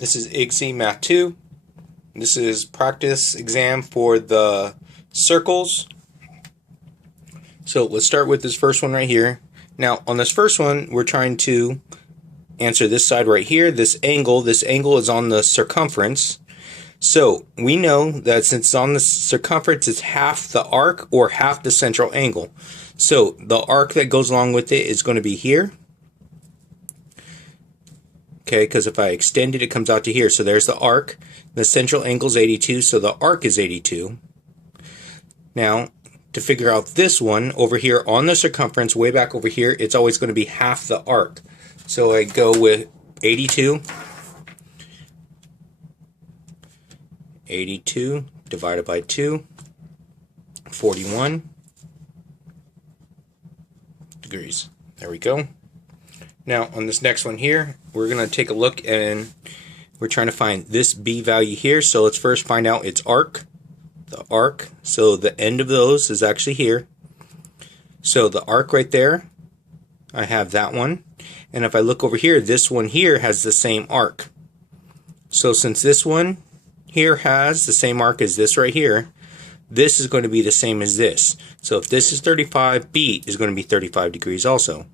This is IGCSE Math 2. This is practice exam for the circles. So let's start with this first one right here. Now on this first one, we're trying to answer this side right here. This angle is on the circumference. So we know that since it's on the circumference, it's half the arc or half the central angle. So the arc that goes along with it is going to be here. Okay, because if I extend it, it comes out to here. So there's the arc. The central angle is 82, so the arc is 82. Now, to figure out this one over here on the circumference, way back over here, it's always going to be half the arc. So I go with 82. 82 divided by 2, 41 degrees. There we go. Now on this next one here, we're going to take a look and we're trying to find this B value here. So let's first find out its arc. The arc, so the end of those is actually here. So the arc right there, I have that one. And if I look over here, this one here has the same arc. So since this one here has the same arc as this right here, this is going to be the same as this. So if this is 35, B is going to be 35 degrees also.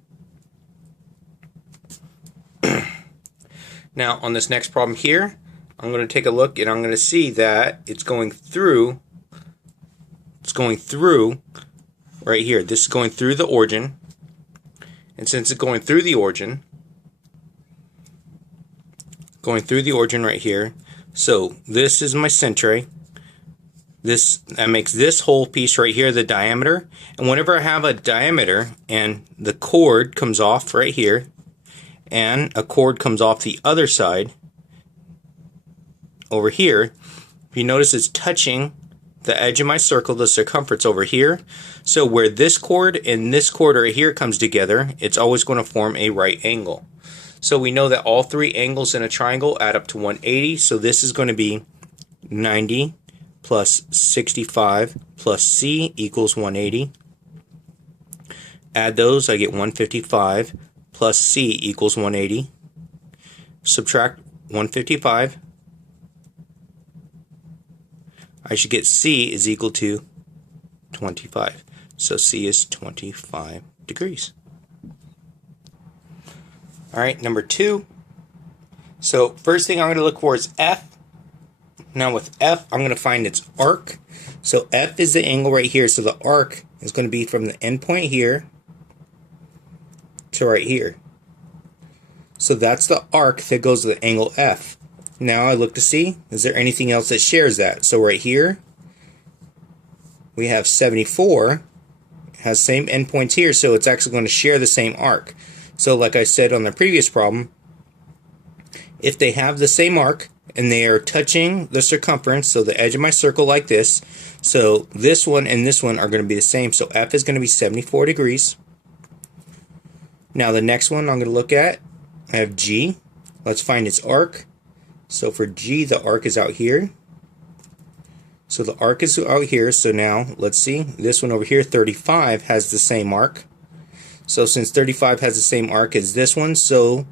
Now on this next problem here, I'm going to take a look and I'm going to see that it's going through right here. This is going through the origin. And since it's going through the origin right here, so this is my centre. That makes this whole piece right here the diameter. And whenever I have a diameter and the chord comes off right here, and a chord comes off the other side over here, if you notice it's touching the edge of my circle, the circumference over here. So where this chord and this chord right here comes together, it's always going to form a right angle. So we know that all three angles in a triangle add up to 180. So this is going to be 90 plus 65 plus C equals 180. Add those, I get 155 plus C equals 180. Subtract 155. I should get C is equal to 25. So C is 25 degrees. Alright, number 2. So first thing I'm going to look for is F. Now with F, I'm going to find its arc. So F is the angle right here. So the arc is going to be from the end point here to right here. So that's the arc that goes to the angle F. Now I look to see, is there anything else that shares that? So right here, we have 74, has same endpoints here, so it's actually going to share the same arc. So like I said on the previous problem, if they have the same arc and they are touching the circumference, so the edge of my circle like this, so this one and this one are going to be the same. So F is going to be 74 degrees. Now the next one I'm going to look at, I have G. Let's find its arc. So for G, the arc is out here. So the arc is out here. So now let's see, this one over here, 35, has the same arc. So since 35 has the same arc as this one, so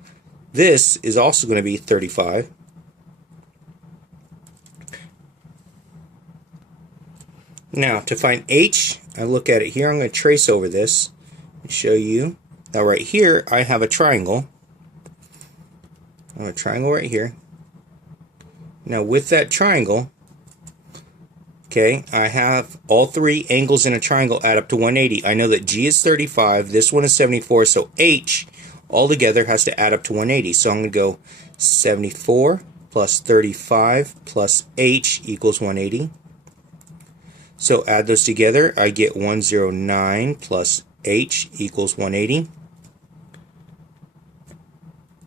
this is also going to be 35. Now to find H, I look at it here. I'm going to trace over this and show you. Now right here, I have a triangle. I have a triangle right here. Now with that triangle, okay, I have all three angles in a triangle add up to 180. I know that G is 35, this one is 74, so H altogether has to add up to 180. So I'm going to go 74 plus 35 plus H equals 180. So add those together, I get 109 plus H equals 180.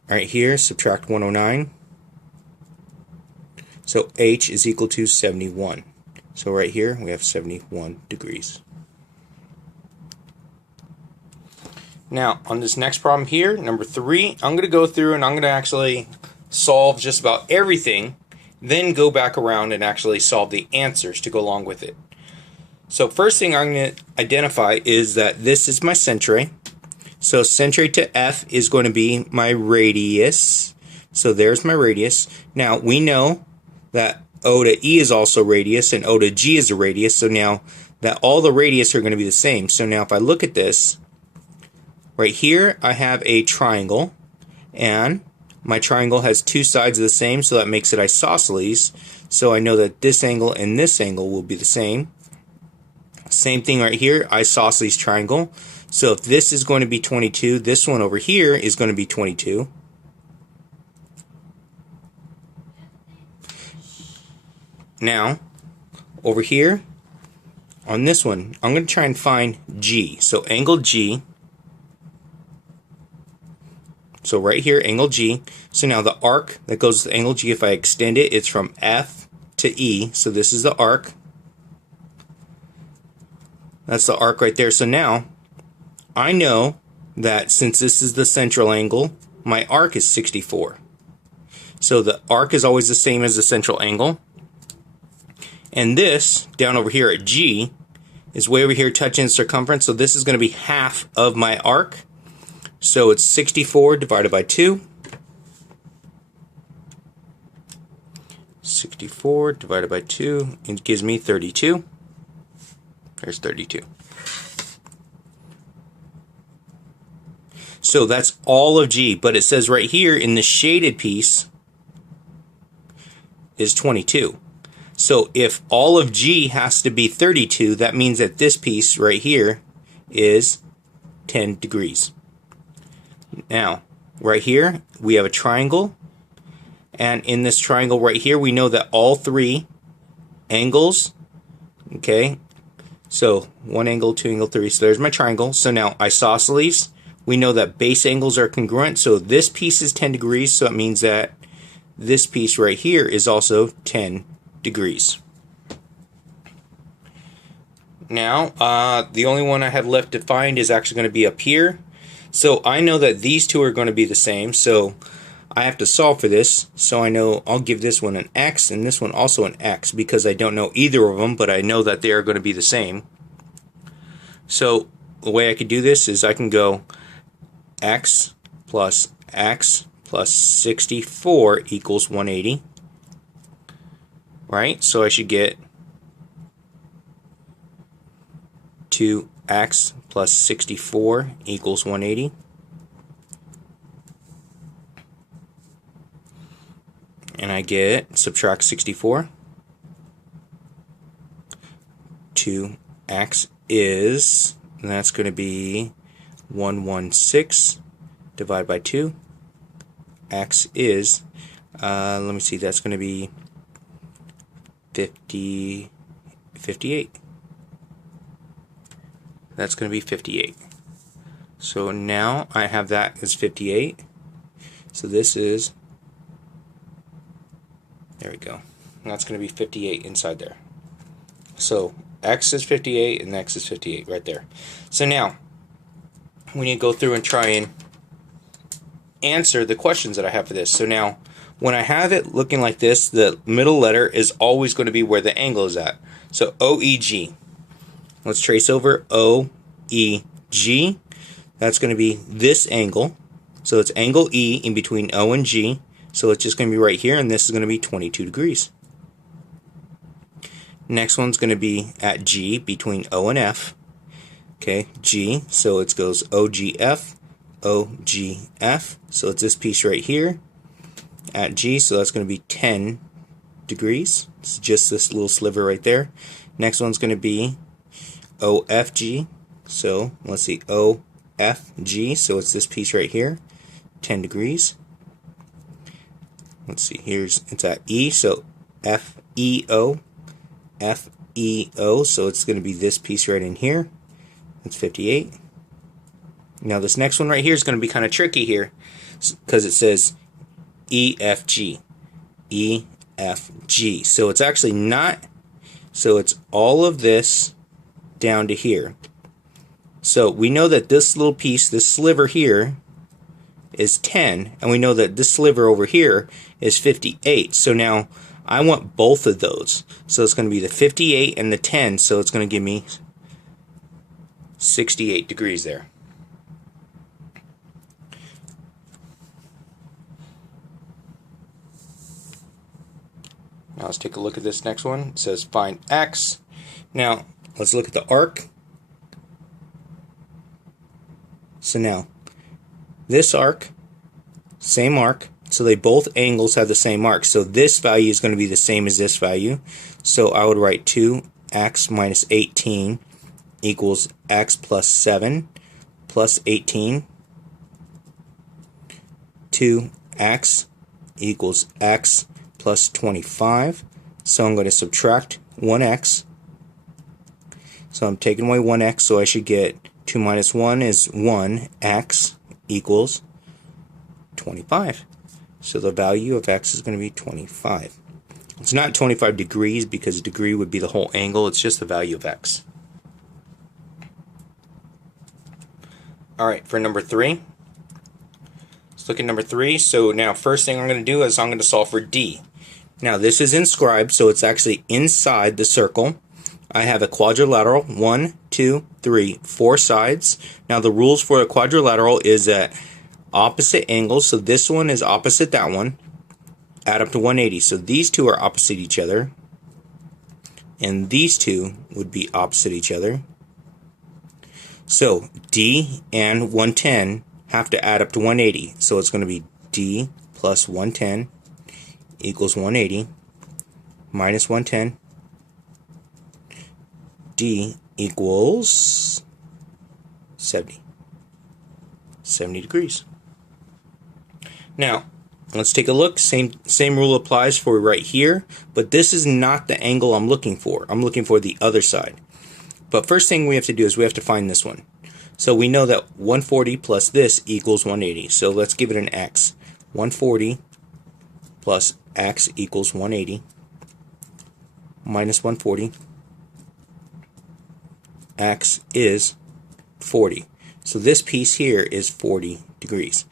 Right here, subtract 109. So H is equal to 71. So right here we have 71 degrees. Now on this next problem here, number 3, I'm going to go through and I'm going to actually solve just about everything, then go back around and actually solve the answers to go along with it. So first thing I'm going to identify is that this is my centre. So centre to F is going to be my radius. So there's my radius. Now we know that O to E is also radius and O to G is a radius, so now that all the radius are going to be the same. So now if I look at this, right here I have a triangle, and my triangle has two sides of the same, so that makes it isosceles. So I know that this angle and this angle will be the same. Same thing right here, isosceles triangle. So if this is going to be 22, this one over here is going to be 22. Now, over here, on this one, I'm going to try and find G. So angle G. So right here, angle G. So now the arc that goes to angle G, if I extend it, it's from F to E. So this is the arc. That's the arc right there. So now, I know that since this is the central angle, my arc is 64. So the arc is always the same as the central angle. And this, down over here at G, is way over here touching the circumference. So this is going to be half of my arc. So it's 64 divided by 2. 64 divided by 2, it gives me 32. There's 32. So that's all of G, but it says right here in the shaded piece is 22. So if all of G has to be 32, that means that this piece right here is 10 degrees. Now, right here, we have a triangle. And in this triangle right here, we know that all three angles, okay, so one angle, two angle, three, so there's my triangle. So now isosceles, we know that base angles are congruent. So this piece is 10 degrees, so it means that this piece right here is also 10 degrees. Now, the only one I have left to find is actually going to be up here. So I know that these two are going to be the same, so I have to solve for this. So I know I'll give this one an X and this one also an X because I don't know either of them, but I know that they are going to be the same. So the way I could do this is I can go X plus 64 equals 180. Right? So I should get 2x plus 64 equals 180. And I get, subtract 64. 2x is, and that's going to be 116 divided by 2. X is, let me see, that's going to be 58. That's going to be 58. So now I have that as 58. So this is, there we go. And that's going to be 58 inside there. So X is 58 and X is 58 right there. So now we need to go through and try and answer the questions that I have for this. So now when I have it looking like this, the middle letter is always going to be where the angle is at. So OEG. Let's trace over OEG. That's going to be this angle. So it's angle E in between O and G. So it's just going to be right here, and this is going to be 22 degrees. Next one's going to be at G between O and F. Okay, G. So it goes OGF, OGF. So it's this piece right here at G. So that's going to be 10 degrees. It's just this little sliver right there. Next one's going to be OFG. So let's see, OFG. So it's this piece right here, 10 degrees. Let's see, it's at E. So FEO, FEO. So it's going to be this piece right in here. That's 58. Now this next one right here is going to be kind of tricky here because it says EFG. EFG. So it's actually not, so it's all of this down to here. So we know that this little piece, this sliver here, is 10, and we know that this sliver over here is 58. So now I want both of those. So it's going to be the 58 and the 10, so it's going to give me 68 degrees there. Now let's take a look at this next one. It says find x. Now let's look at the arc. So now this arc, same arc, so they both angles have the same arc. So this value is going to be the same as this value. So I would write 2x minus 18 equals x plus 7 plus 18. 2x equals x plus 25. So I'm going to subtract 1x. So I'm taking away 1x, so I should get 2 minus 1 is 1. X equals 25. So the value of x is going to be 25. It's not 25 degrees because a degree would be the whole angle. It's just the value of x. Alright, for number 3. Let's look at number 3. So now first thing I'm going to do is I'm going to solve for d. Now this is inscribed, so it's actually inside the circle. I have a quadrilateral, 1, 2, 3, 4 sides. Now the rules for a quadrilateral is at opposite angles, so this one is opposite that one, add up to 180. So these two are opposite each other, and these two would be opposite each other. So D and 110 have to add up to 180. So it's going to be D plus 110 equals 180 minus 110. D equals 70 degrees. Now, let's take a look. Same rule applies for right here, but this is not the angle I'm looking for. I'm looking for the other side. But first thing we have to do is we have to find this one. So we know that 140 plus this equals 180. So let's give it an x. 140 plus x equals 180 minus 140. X is 40. So this piece here is 40 degrees.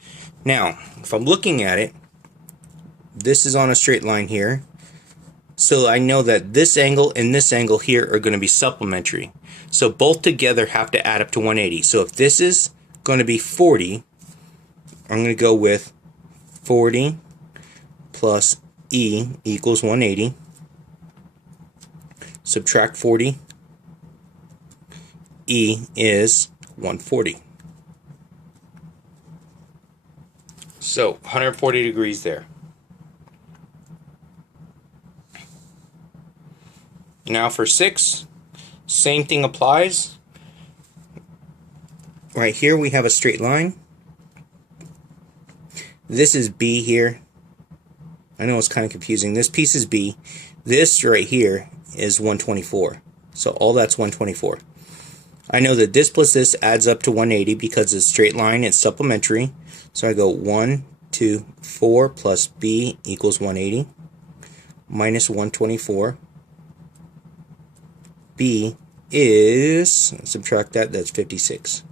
Now, if I'm looking at it, this is on a straight line here. So I know that this angle and this angle here are going to be supplementary. So both together have to add up to 180. So if this is going to be 40, I'm going to go with 40 plus E equals 180. Subtract 40. E is 140. So 140 degrees there. Now for 6, same thing applies. Right here we have a straight line. This is B here. I know it's kind of confusing. This piece is B. This right here is 124. So all that's 124. I know that this plus this adds up to 180 because it's a straight line, it's supplementary. So I go 1, 2, 4 plus B equals 180 minus 124. B is, subtract that, that's 56.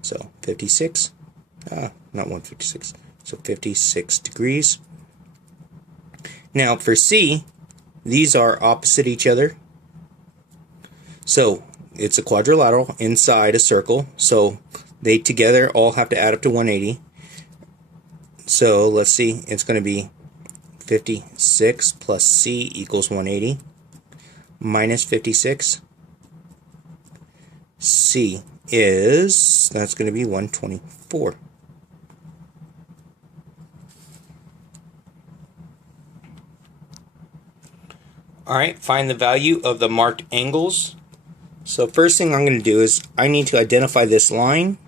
So 56, not 156, so 56 degrees. Now for C, these are opposite each other. So it's a quadrilateral inside a circle, so they together all have to add up to 180. So let's see, it's going to be 56 plus C equals 180 minus 56. C is, that's going to be 124. Alright, find the value of the marked angles. So first thing I'm going to do is I need to identify this line.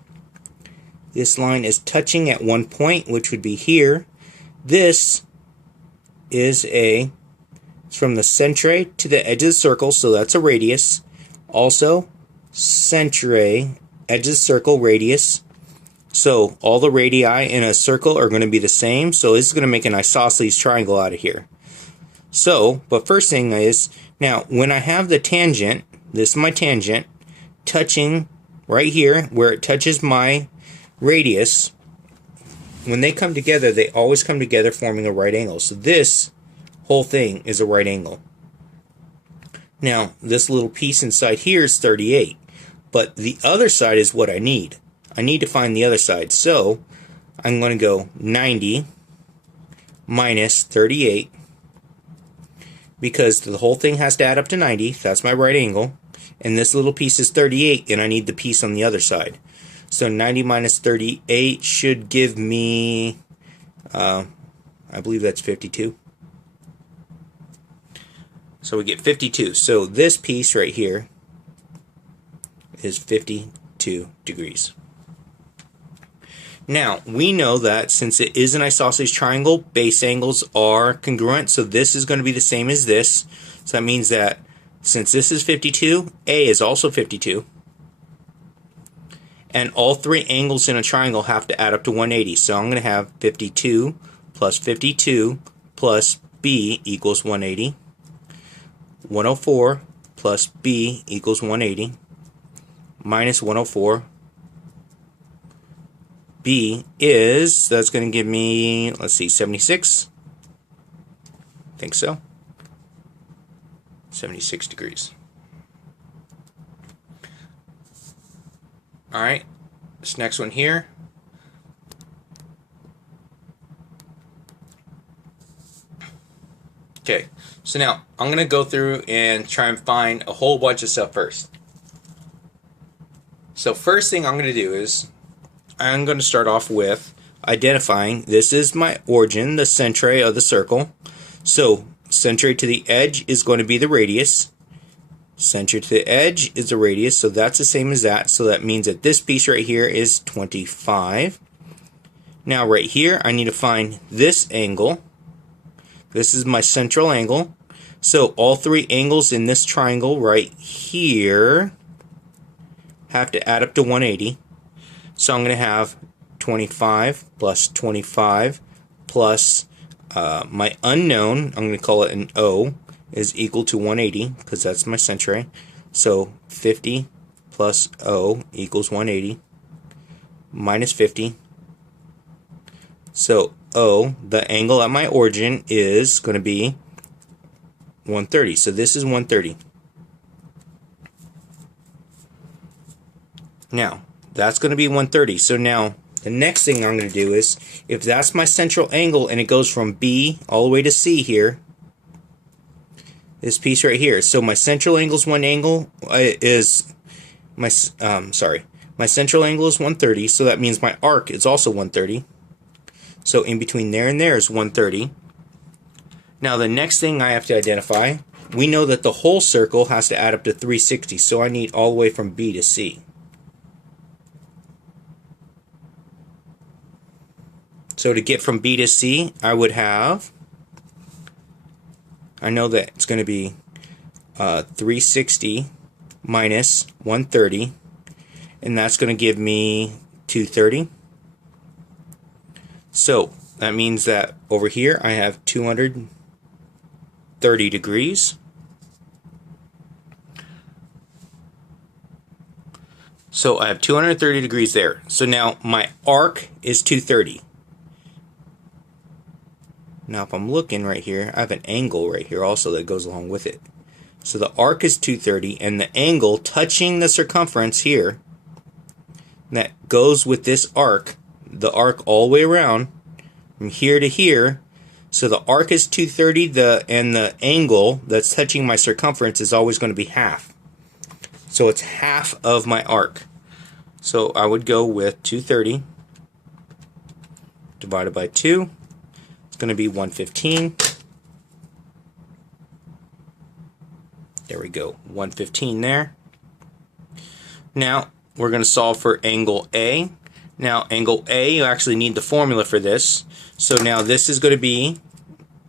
This line is touching at one point, which would be here. This is it's from the centre to the edge of the circle, so that's a radius. Also, centre, edge of the circle, radius. So all the radii in a circle are going to be the same, so this is going to make an isosceles triangle out of here. So, but first thing is, now when I have the tangent, this is my tangent, touching right here where it touches my radius, when they come together, they always come together forming a right angle. So this whole thing is a right angle. Now, this little piece inside here is 38, but the other side is what I need. I need to find the other side. So, I'm going to go 90 minus 38, because the whole thing has to add up to 90. That's my right angle. And this little piece is 38, and I need the piece on the other side. So 90 minus 38 should give me, I believe that's 52. So we get 52. So this piece right here is 52 degrees. Now, we know that since it is an isosceles triangle, base angles are congruent, so this is going to be the same as this. So that means that since this is 52, A is also 52. And all three angles in a triangle have to add up to 180. So I'm going to have 52 plus B equals 180. 104 plus B equals 180. Minus 104. B is, that's going to give me, let's see, 76. I think so. 76 degrees. Alright, this next one here. Okay, so now I'm going to go through and try and find a whole bunch of stuff first. So first thing I'm going to do is I'm going to start off with identifying this is my origin, the centre of the circle. So centre to the edge is going to be the radius. Center to the edge is the radius, so that's the same as that. So that means that this piece right here is 25. Now right here I need to find this angle. This is my central angle. So all three angles in this triangle right here have to add up to 180. So I'm going to have 25 plus 25 plus my unknown, I'm going to call it an O, is equal to 180 because that's my centre. So 50 plus O equals 180 minus 50. So O, the angle at my origin, is going to be 130. So this is 130. Now, that's going to be 130. So now, the next thing I'm going to do is, if that's my central angle and it goes from B all the way to C here, this piece right here. So my central angle is my central angle is 130. So that means my arc is also 130. So in between there and there is 130. Now the next thing I have to identify, we know that the whole circle has to add up to 360. So I need all the way from B to C. So to get from B to C, I would have, I know that it's going to be 360 minus 130, and that's going to give me 230. So that means that over here I have 230 degrees. So I have 230 degrees there. So now my arc is 230. Now if I'm looking right here, I have an angle right here also that goes along with it. So the arc is 230, and the angle touching the circumference here that goes with this arc, the arc all the way around from here to here. So the arc is 230, and the angle that's touching my circumference is always going to be half. So it's half of my arc. So I would go with 230 divided by 2. Going to be 115. There we go, 115 there. Now we're going to solve for angle A. Now angle A, you actually need the formula for this. So now this is going to be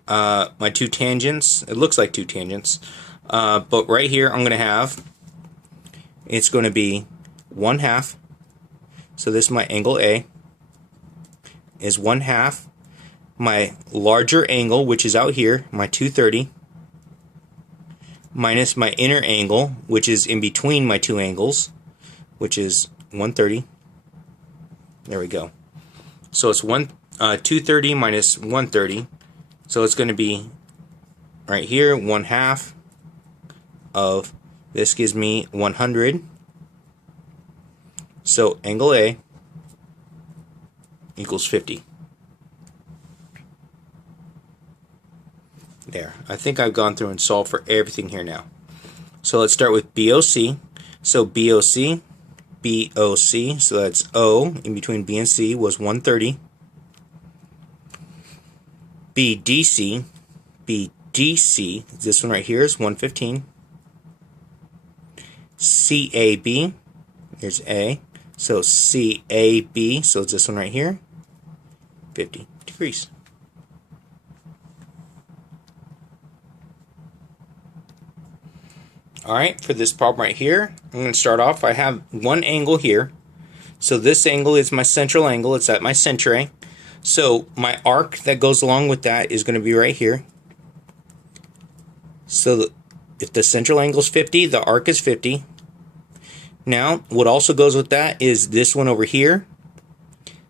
my two tangents. It looks like two tangents, but right here I'm going to have, it's going to be 1/2. So this is my angle A is 1/2. My larger angle, which is out here, my 230, minus my inner angle, which is in between my two angles, which is 130. There we go. So it's 230 minus 130. So it's going to be right here 1/2 of this gives me 100. So angle A equals 50. There. I think I've gone through and solved for everything here now. So let's start with BOC. So BOC, so that's O in between B and C was 130. BDC, this one right here is 115. CAB, here's A. So CAB, so it's this one right here, 50 degrees. Alright, for this problem right here, I'm going to start off. I have one angle here. So this angle is my central angle. It's at my center. So my arc that goes along with that is going to be right here. So if the central angle is 50, the arc is 50. Now, what also goes with that is this one over here.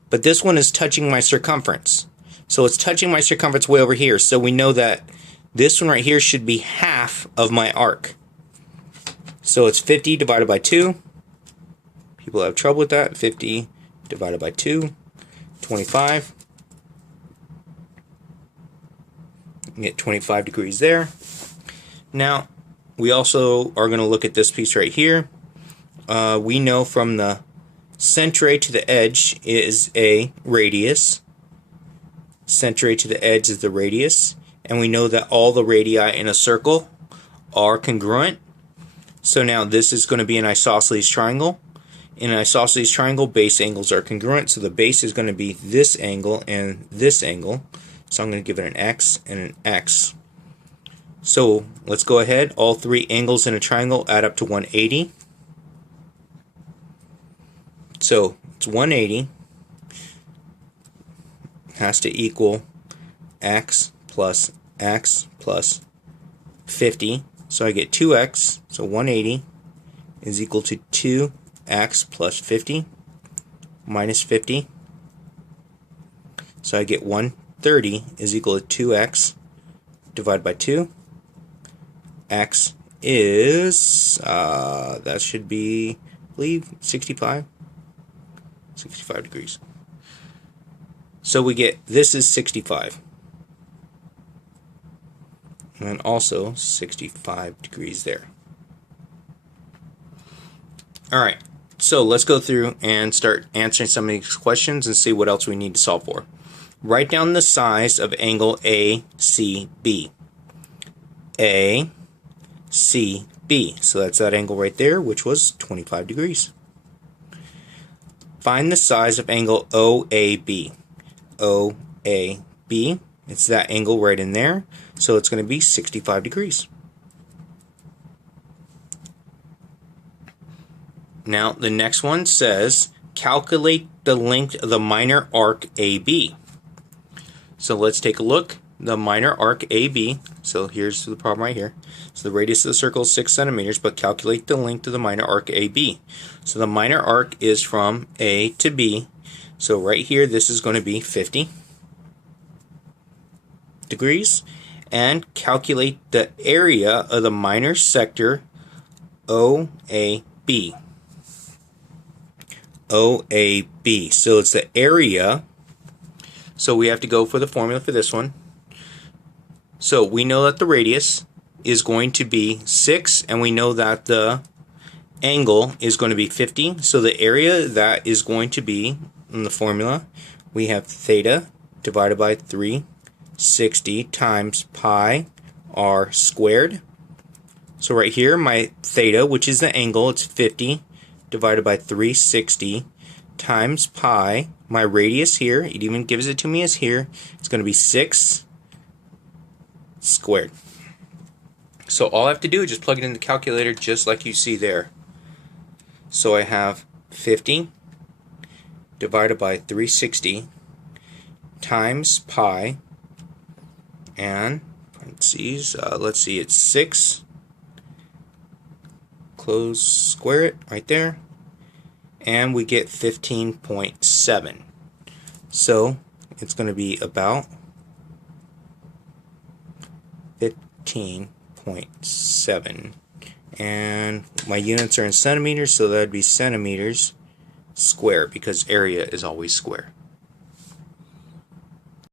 But this one is touching my circumference. So it's touching my circumference way over here. So we know that this one right here should be half of my arc. So it's 50 divided by 2. People have trouble with that. 50 divided by 2, 25. You get 25 degrees there. Now, we also are going to look at this piece right here. We know from the center to the edge is a radius. Center to the edge is the radius. And we know that all the radii in a circle are congruent. So now this is going to be an isosceles triangle. In an isosceles triangle, base angles are congruent. So the base is going to be this angle and this angle. So I'm going to give it an X and an X. So let's go ahead. All three angles in a triangle add up to 180. So it's 180 has to equal X plus 50. So I get 2x, so 180 is equal to 2x plus 50 minus 50. So I get 130 is equal to 2x divided by 2. X is, that should be, I believe, 65 degrees. So we get, this is 65. And also 65 degrees there. Alright, so let's go through and start answering some of these questions and see what else we need to solve for. Write down the size of angle ACB. ACB. So that's that angle right there, which was 25 degrees. Find the size of angle OAB. OAB. It's that angle right in there. So it's going to be 65 degrees. Now the next one says calculate the length of the minor arc AB. So let's take a look. The minor arc AB. So here's the problem right here. So the radius of the circle is 6 centimeters, but calculate the length of the minor arc AB. So the minor arc is from A to B. So right here, this is going to be 50 degrees. And calculate the area of the minor sector OAB. OAB. So it's the area. So we have to go for the formula for this one. So we know that the radius is going to be 6, and we know that the angle is going to be 50. So the area that is going to be in the formula, we have theta divided by 360 times pi r squared. So right here, my theta, which is the angle, it's 50 divided by 360 times pi. My radius here, it even gives it to me as here, it's going to be 6 squared. So all I have to do is just plug it in the calculator just like you see there. So I have 50 divided by 360 times pi, and parentheses, let's see, it's 6, close, square it right there, and we get 15.7. So it's going to be about 15.7, and my units are in centimeters, so that would be centimeters square, because area is always square.